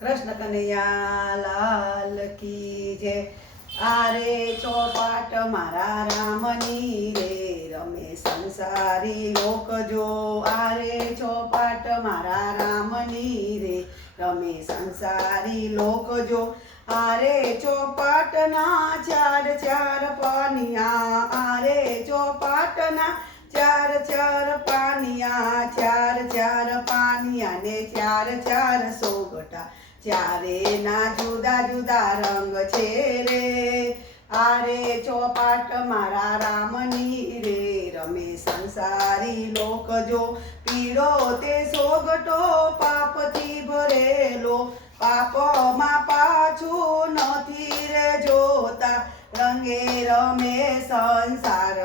કૃષ્ણ કનૈયા લાલ કી જય. આરે ચોપાટ મારા રામની રે, રમે સંસારી લોક જો. આરે ચોપાટ મારા રામની રે, રમે સંસારી લોક જો. આરે ચોપાટના ચાર ચાર પાનિયા, આરે ચોપાટના ચાર ચાર પાનિયા, ચાર ચાર પાનિયા ને ચાર ચાર સોગટા ચારે ના જુદા જુદા રંગ છે રે, આરે ચોપાટ મારા રામની રે. રમે સંસારી લોક જો પીળો તે સોગટો પાપથી ભરેલો. પાપમાં પાછું નથી રે જોતા. રંગે રમે સંસાર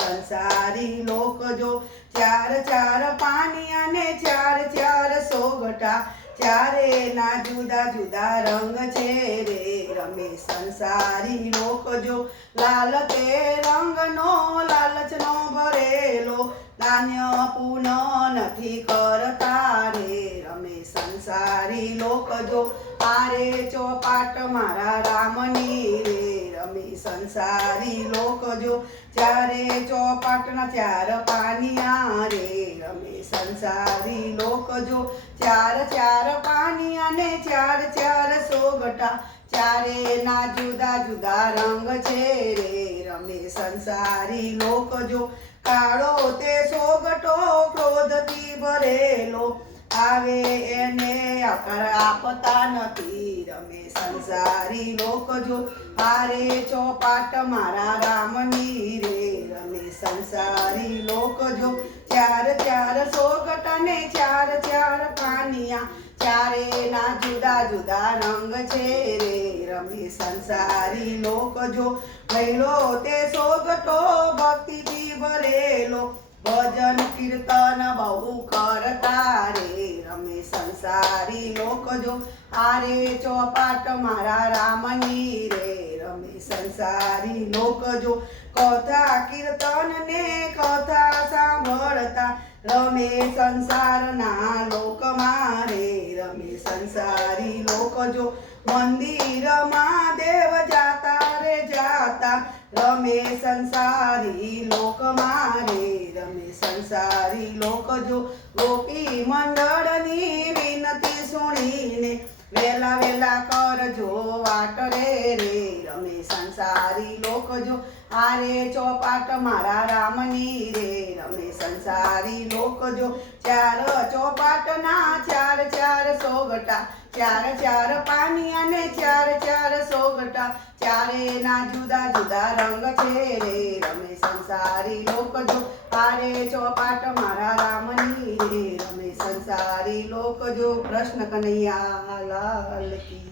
સંસારી લોક જો ચાર ચાર પાણી અને ચાર ચાર સોગટા, ચારે ના જુદા જુદા રંગ છે રે. રમે સંસારી લોક જો લાલ તે રંગનો, લાલચનો ભરેલો દાન્ય પૂન નથી કરતા રે. રમે સંસારી લોક જો, આરે ચોપાટ મારા રામની રમે સંસારી લોક જો ચારે ચોપાટના ચાર પાનિયા રે રમે સંસારી લોક જો, ચાર ચાર પાનિયા ને ચાર ચાર સોગટા, ચારે ના જુદા જુદા રંગ છે રે, રમે સંસારી લોક જો, કાળો તે સોગટો ક્રોધથી ભરેલો આવે એને અકર આપતા નથી રમે સંસારી લોક જો હારે ચોપાટ મારા રામની રે. રમે સંસારી લોક જો ચાર ચાર સોગટા ને ચાર ચાર પાનિયા, ચારે ના જુદા જુદા રંગ છે રે. રમે સંસારી લોક જો ભૈલો તે સોગટો ભક્તિથી ભરેલો ભજન કીર્તન બહુ રમે સંસારી લોક જો. આરે ચોપાટ મારા રામની રે, રમે સંસારી લોક જો. કથા કીર્તન ને કથા સાંભળતા, રમે સંસારના લોક મારે રમે સંસારી લોક જો. મંદિરમાં દેવ જાતા રે જાતા, રમે સંસારી લોક મારે રમે સંસારી લોક જો. ગોપી મંડળની સંસારી લોક જો. આરે ચોપાટ મારા રામની રે. રમે સંસારી લોક જો. ચાર ચોપાટના ચાર ચાર સોગટા. ચાર ચાર પાણી અને ચાર ચાર સોગટા. ચારે ના જુદા જુદા રંગ છે રે. રમે સંસારી લોક જો. આરે ચોપાટ મારા રામની રે. રમે સંસારી લોક જો. કૃષ્ણ કનૈયા લાલ કી